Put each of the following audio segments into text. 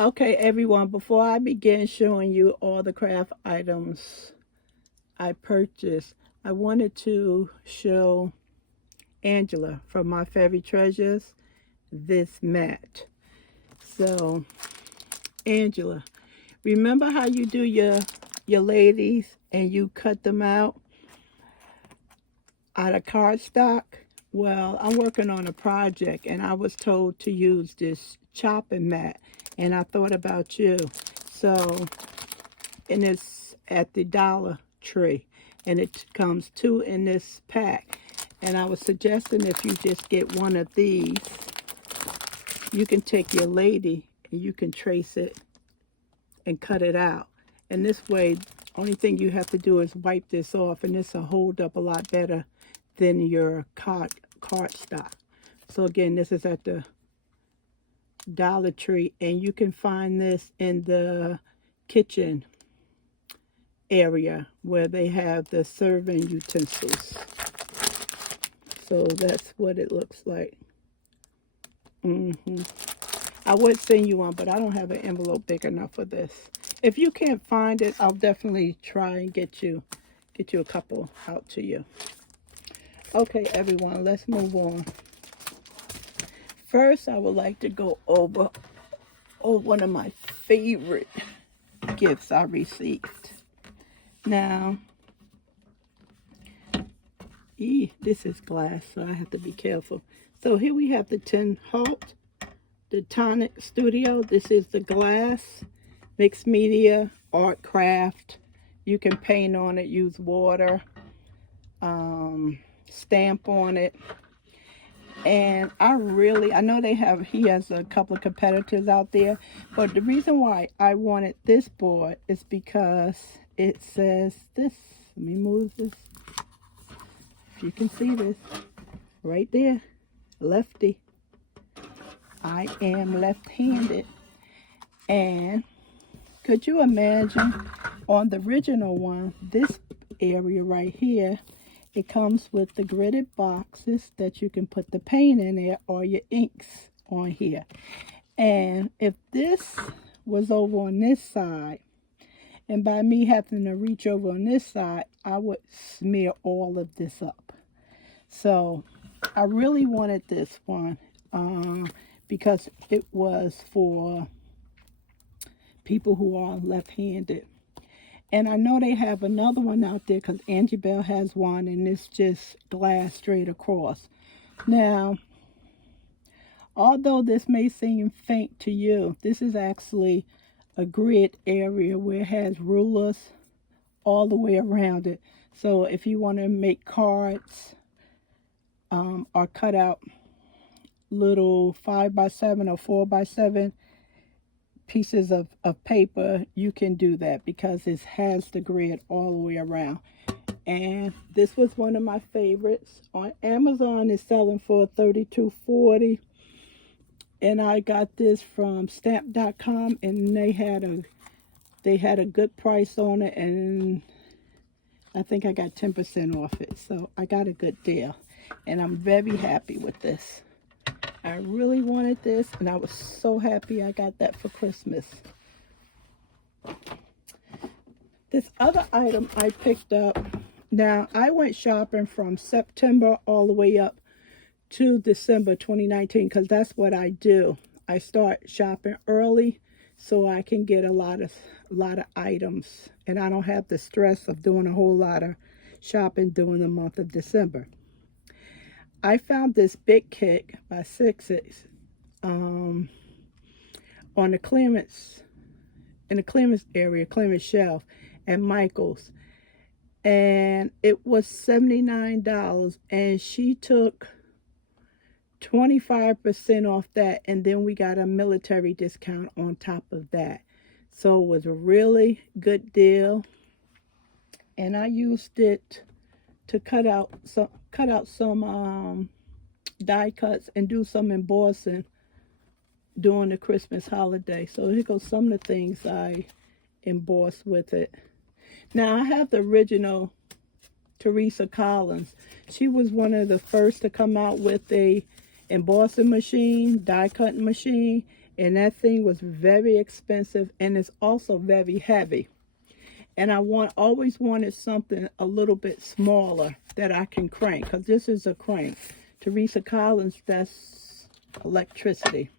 Okay, everyone, before I begin showing you all the craft items I purchased, I wanted to show Angela from My Fairy Treasures this mat. So, Angela, remember how you do your ladies and you cut them out of cardstock? Well, I'm working on a project and I was told to use this chopping mat, and I thought about you. So, and it's at the Dollar Tree, and it comes two in this pack. And I was suggesting if you just get one of these, you can take your lady and you can trace it and cut it out. And this way, only thing you have to do is wipe this off, and this will hold up a lot better than your cardstock. So again, this is at the Dollar Tree, and you can find this in the kitchen area where they have the serving utensils. So that's what it looks like. I would send you one, but I don't have an envelope big enough for this. If you can't find it, I'll definitely try and get you a couple out to you. Okay, everyone, let's move on. First, I would like to go over one of my favorite gifts I received. Now, this is glass, so I have to be careful. So here we have the Tin Halt, the Tonic Studio. This is the glass, mixed media, art craft. You can paint on it, use water, stamp on it. And I know he has a couple of competitors out there, but the reason why I wanted this board is because it says this. Let me move this. If you can see this right there, lefty. I am left-handed. And could you imagine on the original one, this area right here, it comes with the gridded boxes that you can put the paint in there or your inks on here. And if this was over on this side, and by me having to reach over on this side, I would smear all of this up. So I really wanted this one because it was for people who are left-handed. And I know they have another one out there because Angie Bell has one, and it's just glass straight across. Now, although this may seem faint to you, this is actually a grid area where it has rulers all the way around it. So if you want to make cards or cut out little 5x7 or 4x7 pieces of paper, you can do that because it has the grid all the way around. And this was one of my favorites. On Amazon, it's selling for $32.40, and I got this from stamp.com, and they had a good price on it, and I think I got 10% off it. So I got a good deal, and I'm very happy with this. I really wanted this, and I was so happy I got that for Christmas. This other item I picked up, now I went shopping from September all the way up to December 2019 because that's what I do. I start shopping early so I can get a lot of items, and I don't have the stress of doing a whole lot of shopping during the month of December. I found this big kit by Sixes on the clearance, in the clearance area, clearance shelf at Michael's. And it was $79, and she took 25% off that, and then we got a military discount on top of that. So it was a really good deal, and I used it to cut out some die cuts and do some embossing during the Christmas holiday. So here goes some of the things I embossed with it. Now I have the original Teresa Collins. She was one of the first to come out with a embossing machine, die cutting machine, And that thing was very expensive, and it's also very heavy. And I always wanted something a little bit smaller that I can crank, because this is a crank. Teresa Collins, that's electricity.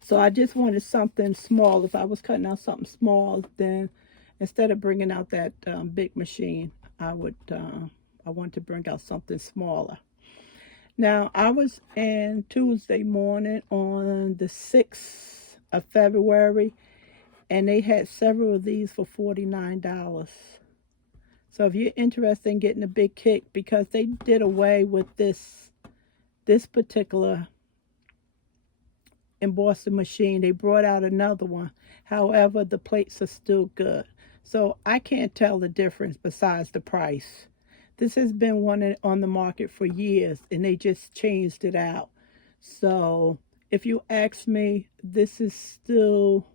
So I just wanted something small. If I was cutting out something small, then instead of bringing out that big machine, I want to bring out something smaller. Now, I was in Tuesday morning on the 6th of February, and they had several of these for $49. So if you're interested in getting a big kick, because they did away with this particular embossing machine, they brought out another one. However, the plates are still good. So I can't tell the difference besides the price. This has been one on the market for years, and they just changed it out. So if you ask me, this is still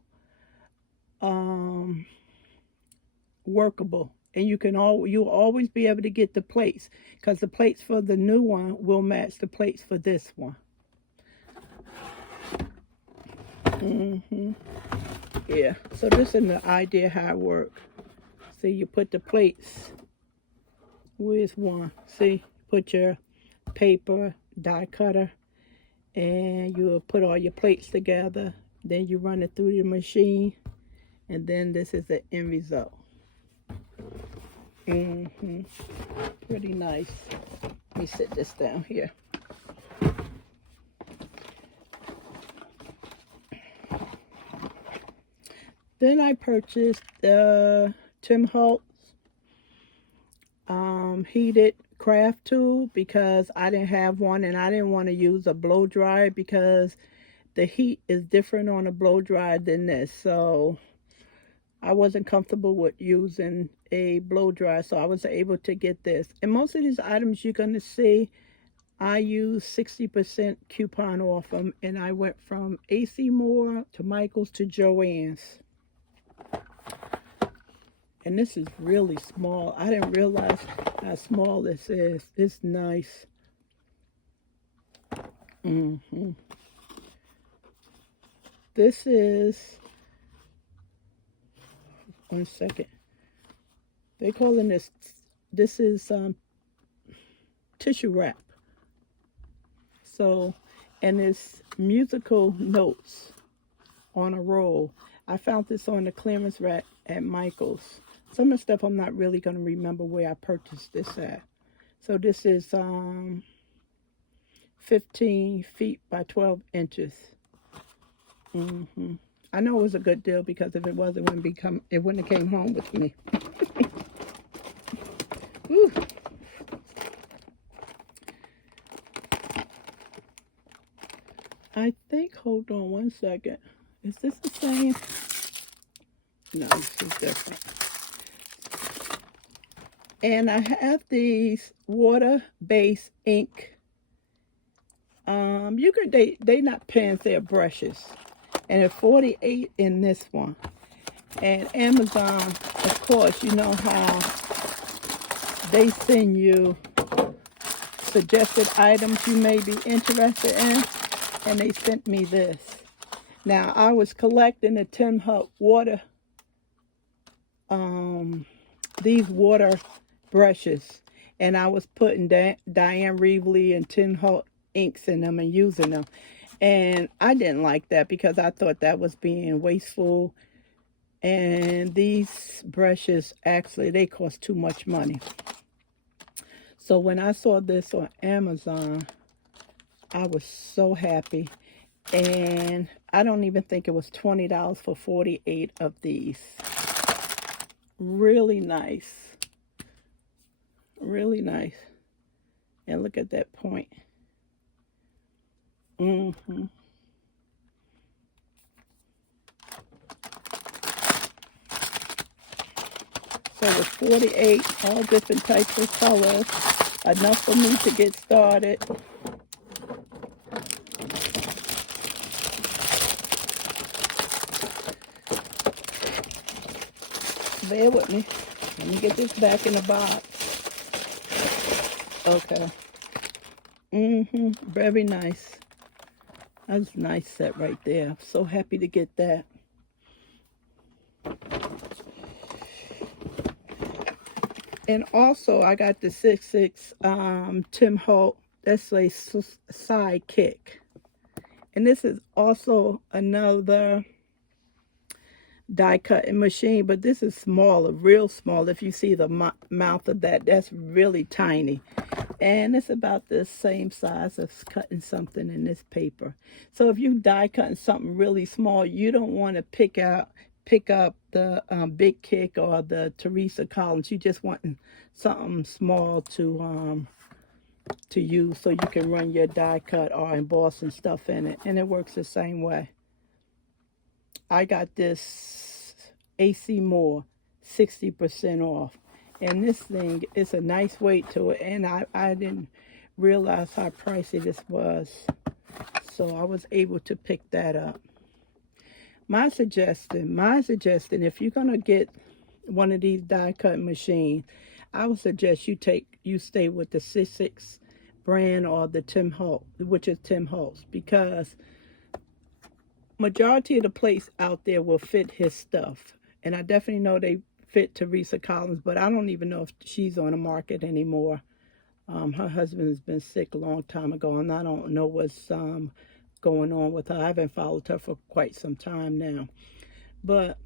workable, and you'll always be able to get the plates, because the plates for the new one will match the plates for this one. Yeah, so this is the idea how it works. See, you put the plates. Where's one? See, put your paper, die cutter, and you'll put all your plates together. Then you run it through the machine, and then this is the end result. Pretty nice. Let me sit this down here. Then I purchased the Tim Holtz heated craft tool, because I didn't have one, and I didn't want to use a blow dryer because the heat is different on a blow dryer than this. So I wasn't comfortable with using a blow dryer, so I was able to get this. And most of these items you're going to see, I used 60% coupon off them, and I went from AC Moore to Michael's to Joann's. And this is really small. I didn't realize how small this is. It's nice. This is, one second. They calling this is tissue wrap. So, and it's musical notes on a roll. I found this on the clearance rack at Michael's. Some of the stuff I'm not really going to remember where I purchased this at. So this is 15 feet by 12 inches. I know it was a good deal, because if it wasn't, it wouldn't have came home with me. Woo. I think, hold on one second. Is this the same? No, this is different. And I have these water-based ink. They not pens, they're brushes. And it's $48 in this one. And Amazon, of course, you know how they send you suggested items you may be interested in. And they sent me this. Now, I was collecting the Tim Holtz water, these water brushes, and I was putting Diane Reevely and Tim Holtz inks in them and using them. And I didn't like that, because I thought that was being wasteful. And these brushes, actually, they cost too much money. So when I saw this on Amazon, I was so happy. And I don't even think it was $20 for 48 of these. Really nice. Really nice. And look at that point. So with 48, all different types of colors. Enough for me to get started. Bear with me. Let me get this back in the box. Okay. Very nice. That's a nice set right there. So happy to get that. And also, I got the 6/6 Tim Holt. That's a sidekick. And this is also another die cutting machine, but this is smaller, real small. If you see the mouth of that, that's really tiny. And it's about the same size as cutting something in this paper. So if you die cutting something really small, you don't want to pick up the Big Kick or the Teresa Collins. You just want something small to use so you can run your die cut or embossing stuff in it, and it works the same way. I got this AC Moore 60% off, and this thing is a nice weight to it, and I didn't realize how pricey this was, so I was able to pick that up. My suggestion, if you're gonna get one of these die cutting machines, I would suggest you stay with the 6/6 brand or the Tim Holt, which is Tim Holtz, because majority of the plates out there will fit his stuff. And I definitely know they fit Teresa Collins, but I don't even know if she's on the market anymore. Her husband has been sick a long time ago, and I don't know what's going on with her. I haven't followed her for quite some time now. But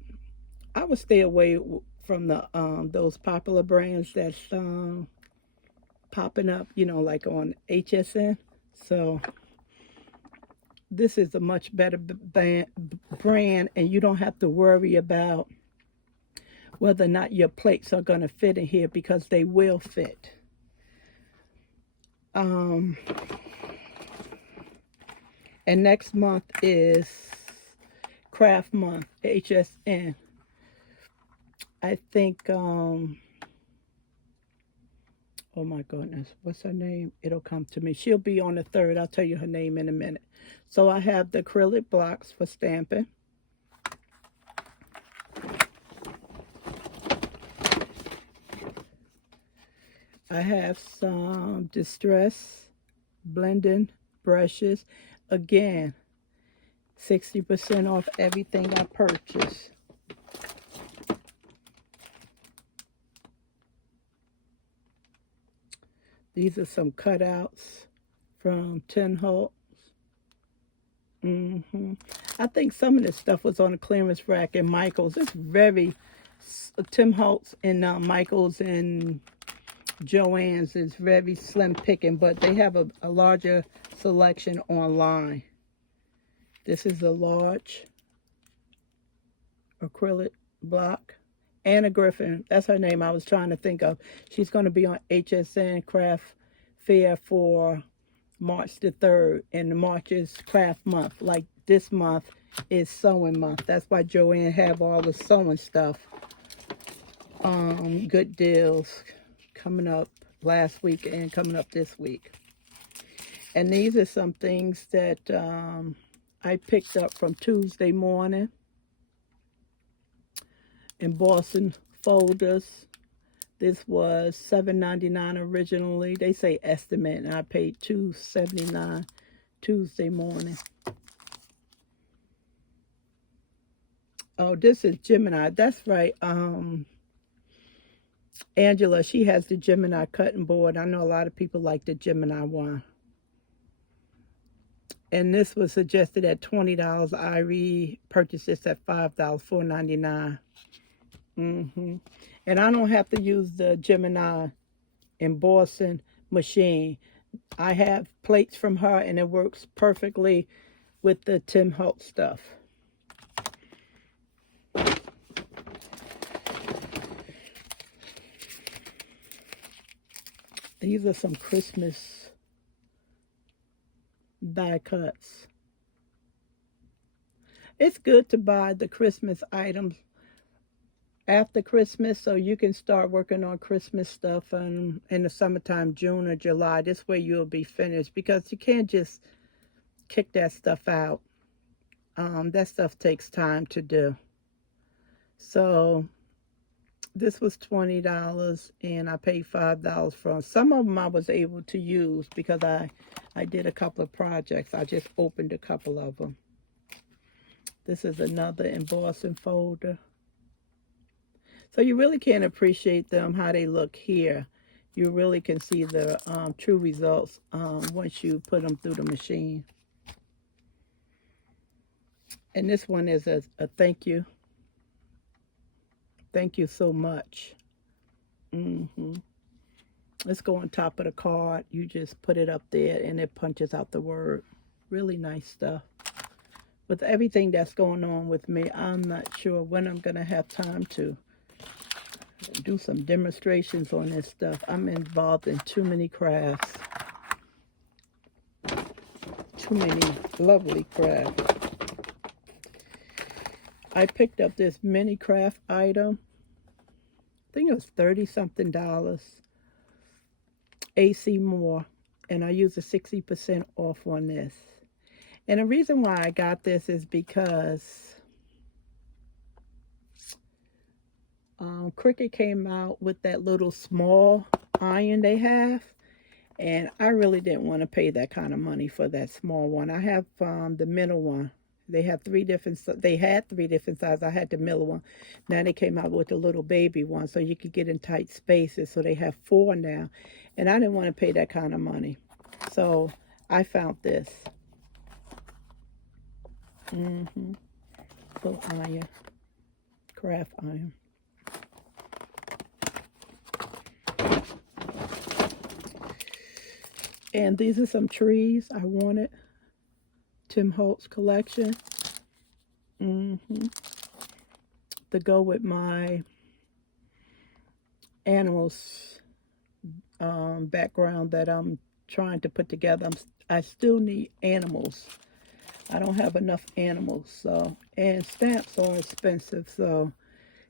I would stay away from the those popular brands that's popping up, like on HSN. So this is a much better brand, and you don't have to worry about whether or not your plates are going to fit in here, because they will fit. And next month is craft month, HSN. I think, oh my goodness, what's her name? It'll come to me. She'll be on the 3rd. I'll tell you her name in a minute. So I have the acrylic blocks for stamping. I have some distress blending brushes. Again, 60% off everything I purchase. These are some cutouts from Tim Holtz. I think some of this stuff was on the clearance rack in Michael's. It's very, Tim Holtz and Michael's and Joann's is very slim picking, but they have a larger selection online. This is a large acrylic block. Anna Griffin, that's her name I was trying to think of. She's going to be on HSN Craft Fair for March the 3rd, and March is craft month. Like this month is sewing month. That's why Joann have all the sewing stuff. Good deals coming up last week and coming up this week. And these are some things that I picked up from Tuesday morning. Embossing folders. This was $7.99 originally. They say estimate, and I paid $2.79 Tuesday morning. Oh, this is Gemini. That's right. Angela, she has the Gemini cutting board. I know a lot of people like the Gemini one. And this was suggested at $20. I repurchased this at $5, $4.99. And I don't have to use the Gemini embossing machine. I have plates from her, and it works perfectly with the Tim Holtz stuff. These are some Christmas die cuts. It's good to buy the Christmas items after Christmas, so you can start working on Christmas stuff in the summertime, June or July. This way you'll be finished, because you can't just kick that stuff out. That stuff takes time to do. So this was $20, and I paid $5 for them. Some of them I was able to use because I I did a couple of projects. I just opened a couple of them. This is another embossing folder. So you really can't appreciate them, how they look here. You really can see the true results once you put them through the machine. And this one is a thank you. Thank you so much. Let's go on top of the card. You just put it up there and it punches out the word. Really nice stuff. With everything that's going on with me, I'm not sure when I'm going to have time to do some demonstrations on this stuff. I'm involved in too many crafts. Too many lovely crafts. I picked up this mini craft item. I think it was $30-something. AC Moore. And I used a 60% off on this. And the reason why I got this is because Cricut came out with that little small iron they have. And I really didn't want to pay that kind of money for that small one. I have the middle one. They have three different sizes. I had the middle one. Now they came out with the little baby one so you could get in tight spaces. So they have 4 now. And I didn't want to pay that kind of money. So I found this. Little iron. Craft iron. And these are some trees I wanted. Tim Holtz collection. To go with my animals background that I'm trying to put together. I still need animals. I don't have enough animals, so, and stamps are expensive, so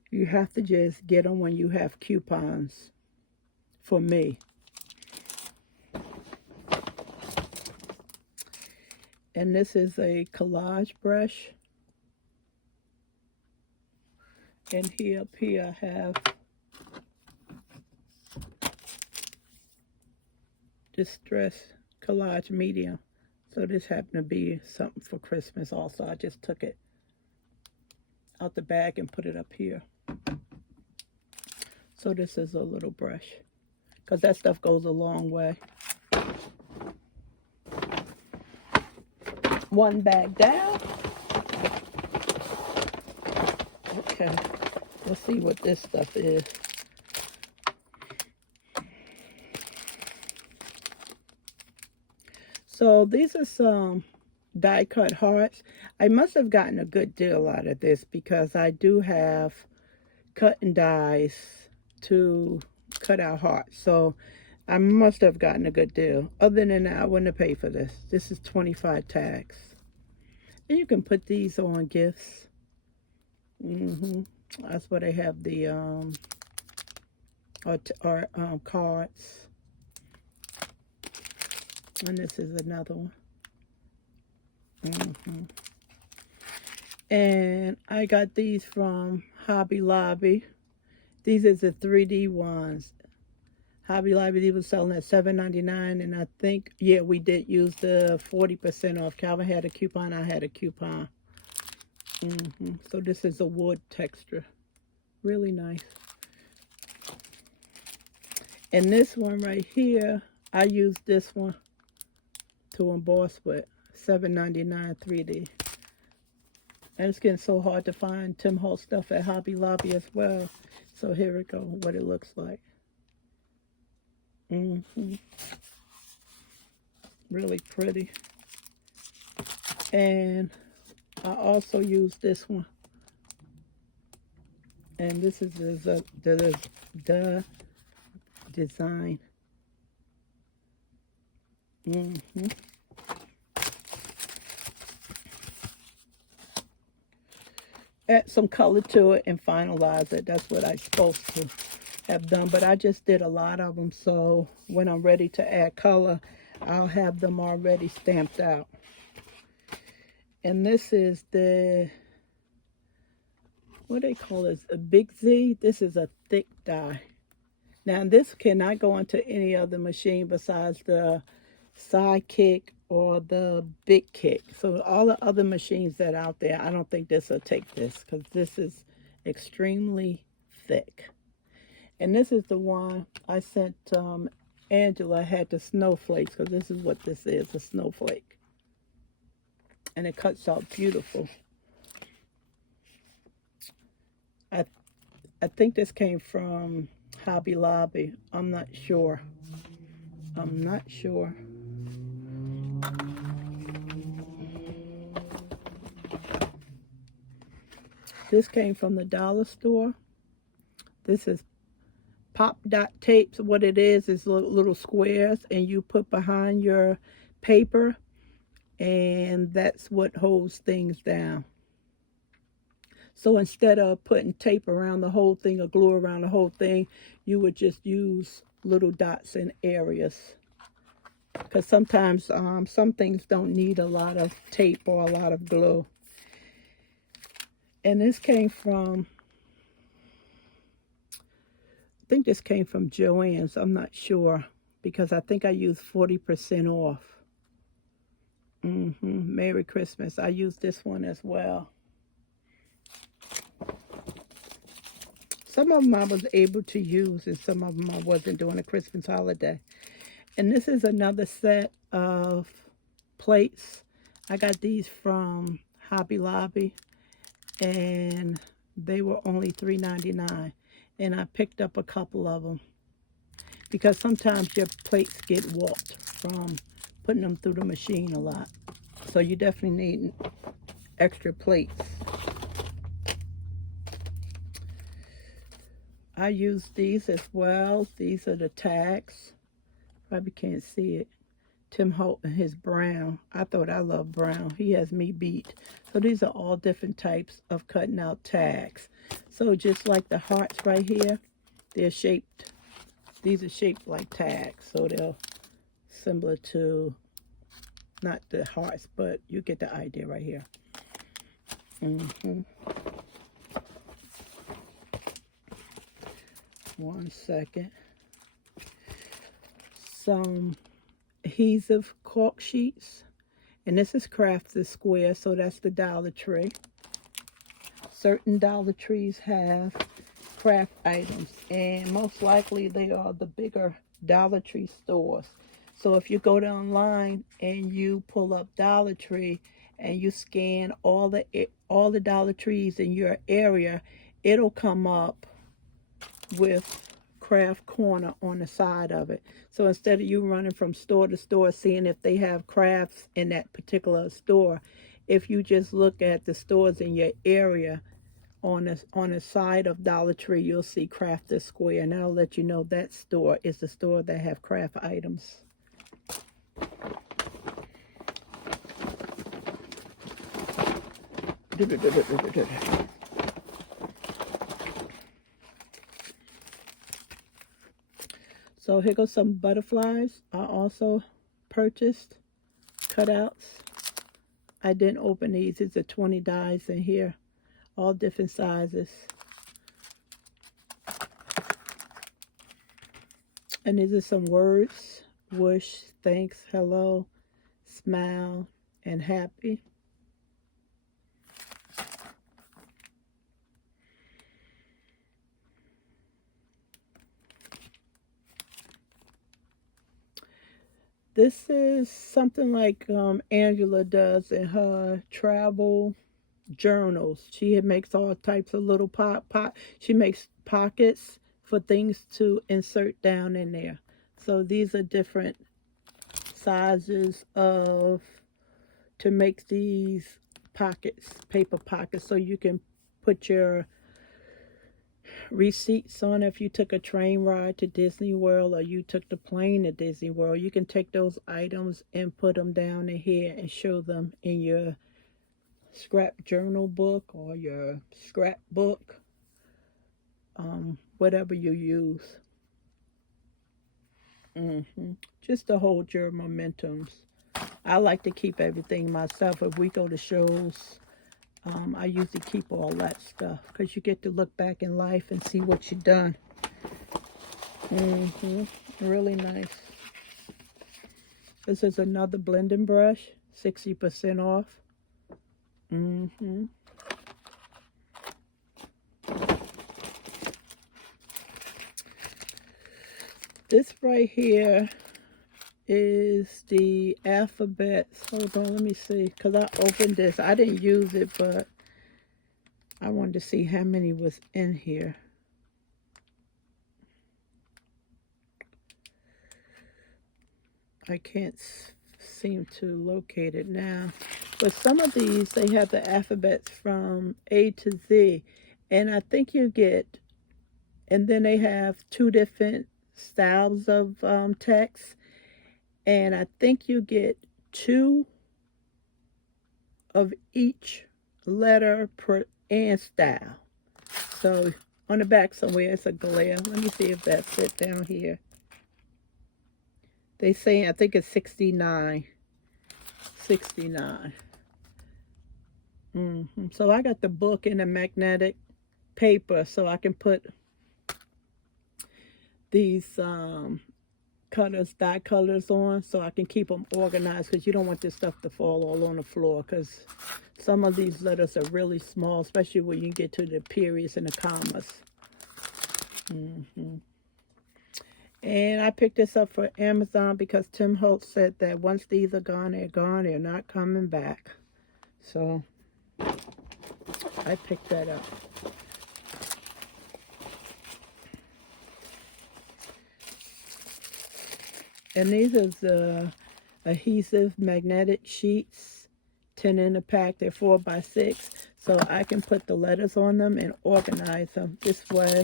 you have to just get them when you have coupons for me. And this is a collage brush. And here up here I have Distress Collage Medium. So this happened to be something for Christmas also. I just took it out the bag and put it up here. So this is a little brush, because that stuff goes a long way. One bag down. Okay, let's see what this stuff is. So these are some die cut hearts. I must have gotten a good deal out of this because I do have cut and dies to cut out hearts. So I must have gotten a good deal. Other than that, I wouldn't have paid for this. This is 25 tags. And you can put these on gifts. That's why they have the cards. And this is another one. And I got these from Hobby Lobby. These are the 3D ones. Hobby Lobby, they were selling at $7.99, and I think, yeah, we did use the 40% off. Calvin had a coupon, I had a coupon. So this is a wood texture. Really nice. And this one right here, I used this one to emboss with. $7.99 3D. And it's getting so hard to find Tim Holtz stuff at Hobby Lobby as well. So here we go, what it looks like. Really pretty. And I also use this one. And this is the design. Add some color to it and finalize it. That's what I'm supposed to have done, but I just did a lot of them, so when I'm ready to add color, I'll have them already stamped out. And this is the, what they call it, a Big Z. This is a thick die. Now this cannot go into any other machine besides the Sidekick or the Big Kick. So all the other machines that are out there, I don't think this will take this because this is extremely thick. And this is the one I sent Angela, had the snowflakes, because this is what this is, a snowflake. And it cuts out beautiful. I think this came from Hobby Lobby. I'm not sure. I'm not sure. This came from the dollar store. This is pop dot tapes. What it is little squares, and you put behind your paper, and that's what holds things down. So instead of putting tape around the whole thing or glue around the whole thing, you would just use little dots in areas. Because sometimes some things don't need a lot of tape or a lot of glue. And this came from, I think this came from Joann's. I'm not sure, because I think I used 40% off. Merry Christmas. I used this one as well. Some of them I was able to use, and some of them I wasn't during the Christmas holiday. And this is another set of plates. I got these from Hobby Lobby, and they were only $3.99. And I picked up a couple of them because sometimes your plates get warped from putting them through the machine a lot. So you definitely need extra plates. I use these as well. These are the tags. Probably can't see it. Tim Holton, his brown. I thought I loved brown. He has me beat. So these are all different types of cutting out tags. So just like the hearts right here, they're shaped. These are shaped like tags. So they're similar to, not the hearts, but you get the idea right here. One second. Some adhesive cork sheets, and this is Crafted Square, so that's the Dollar Tree. Certain Dollar Trees have craft items, and most likely they are the bigger Dollar Tree stores. So if you go to online and you pull up Dollar Tree and you scan all the Dollar Trees in your area, it'll come up with Craft Corner on the side of it. So instead of you running from store to store seeing if they have crafts in that particular store, if you just look at the stores in your area, on the side of Dollar Tree, you'll see Crafted Square, and that'll let you know that store is the store that have craft items. So here goes some butterflies I also purchased, cutouts. I didn't open these. It's a 20 dies in here, all different sizes. And these are some words: wish, thanks, hello, smile, and happy. This is something like Angela does in her travel journals. She makes all types of little she makes pockets for things to insert down in there. So these are different sizes to make these pockets, paper pockets, so you can put your receipts on. If you took a train ride to Disney World or you took the plane to Disney World, you can take those items and put them down in here and show them in your scrap journal book or your scrapbook, whatever you use. Just to hold your momentums. I like to keep everything myself. If we go to shows, I usually keep all that stuff because you get to look back in life and see what you've done. Really nice. This is another blending brush, 60% off. This right here is the alphabets. Hold on, let me see, because I opened this. I didn't use it, but I wanted to see how many was in here. I can't seem to locate it now. But some of these, they have the alphabets from A to Z. And I think you get, and then they have 2 different styles of text. And I think you get 2 of each letter per and style. So on the back somewhere, it's a glare. Let me see if that's it down here. They say, I think it's 69. 69. So I got the book in a magnetic paper so I can put these colors, dye colors on, so I can keep them organized, because you don't want this stuff to fall all on the floor, because some of these letters are really small, especially when you get to the periods and the commas. And I picked this up for Amazon because Tim Holtz said that once these are gone, they're gone. They're not coming back. So I picked that up. And these are the adhesive magnetic sheets, 10 in a pack. They're 4x6. So I can put the letters on them and organize them. This way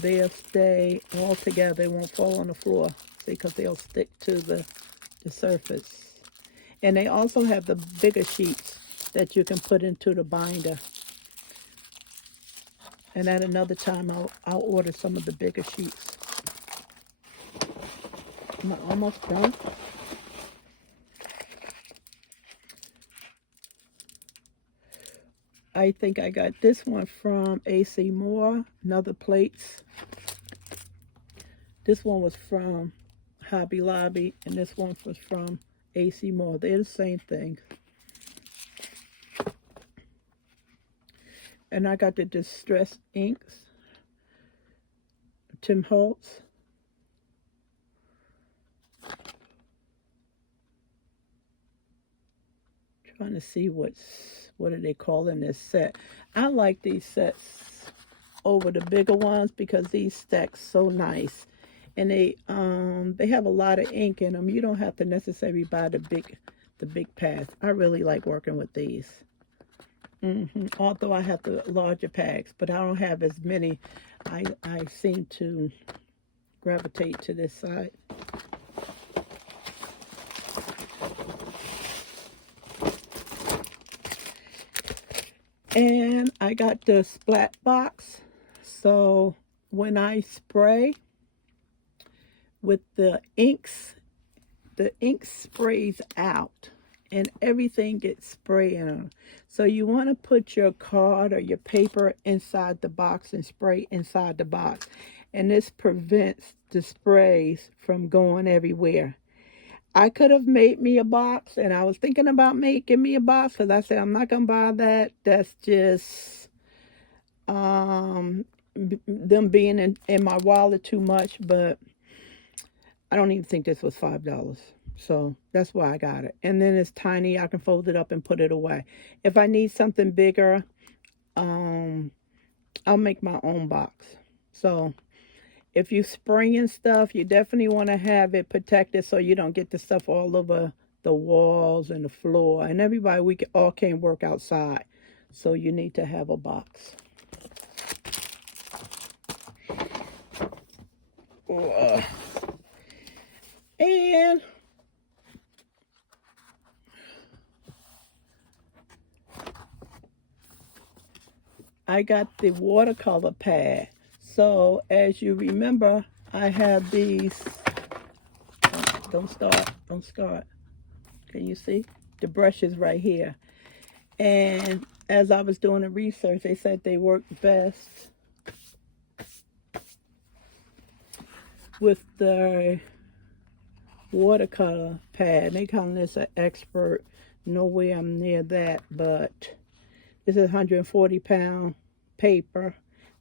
they'll stay all together. They won't fall on the floor. See, because they'll stick to the surface. And they also have the bigger sheets that you can put into the binder. And at another time, I'll order some of the bigger sheets. Am I almost done? I think I got this one from AC Moore, another plates. This one was from Hobby Lobby, and this one was from AC Moore. They're the same thing. And I got the Distress Inks, Tim Holtz. Trying to see what are they calling this set. I like these sets over the bigger ones because these stack so nice. And they have a lot of ink in them. You don't have to necessarily buy the big pads. I really like working with these. Although I have the larger packs, but I don't have as many. I seem to gravitate to this side. And I got the splat box. So when I spray with the inks, the ink sprays out and everything gets sprayed in them. So you want to put your card or your paper inside the box and spray inside the box. And this prevents the sprays from going everywhere. I could have made me a box, and I was thinking about making me a box because I said I'm not going to buy that. That's just them being in my wallet too much, but I don't even think this was $5. So that's why I got it. And then it's tiny. I can fold it up and put it away. If I need something bigger, I'll make my own box. So if you spraying stuff, you definitely want to have it protected so you don't get the stuff all over the walls and the floor. And everybody, we all can't work outside. So you need to have a box. And I got the watercolor pad. So as you remember, I have these, don't start. Can you see? The brushes right here. And as I was doing the research, they said they work best with the watercolor pad. They calling this an expert. Nowhere I'm near that, but this is 140-pound paper,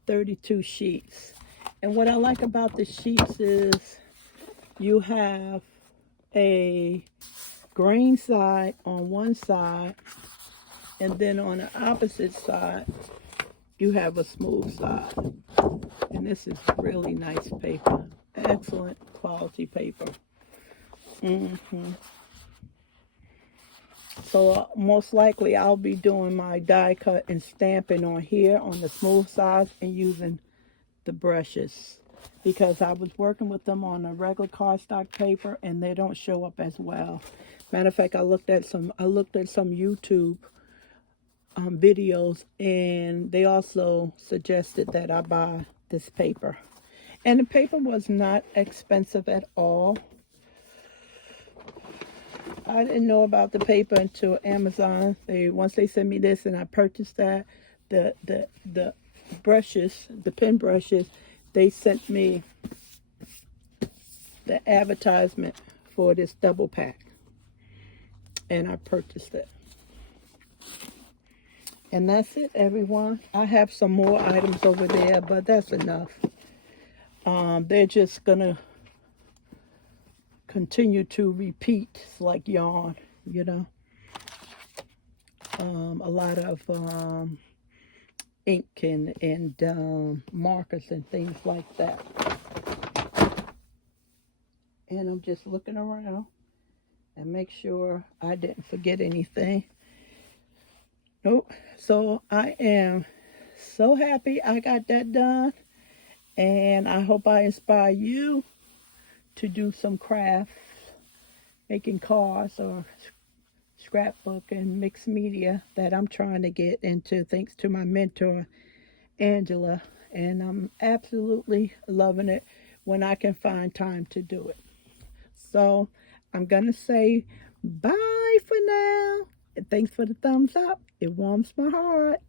32 sheets. And what I like about the sheets is you have a grain side on one side, and then on the opposite side, you have a smooth side. And this is really nice paper. Excellent quality paper. So most likely I'll be doing my die cut and stamping on here on the smooth sides and using the brushes, because I was working with them on a regular cardstock paper and they don't show up as well. Matter of fact, I looked at some YouTube videos, and they also suggested that I buy this paper. And the paper was not expensive at all. I didn't know about the paper until Amazon. Once they sent me this and I purchased that, the brushes, the pen brushes, they sent me the advertisement for this double pack, and I purchased it. And that's it, everyone. I have some more items over there, but that's enough. They're just gonna continue to repeat. It's like yarn, you know. A lot of ink and markers and things like that. And I'm just looking around and make sure I didn't forget anything. Nope. So I am so happy I got that done, and I hope I inspire you to do some crafts, making cards or scrapbook and mixed media that I'm trying to get into, thanks to my mentor Angela, and I'm absolutely loving it when I can find time to do it. So I'm gonna say bye for now. And thanks for the thumbs up. It warms my heart.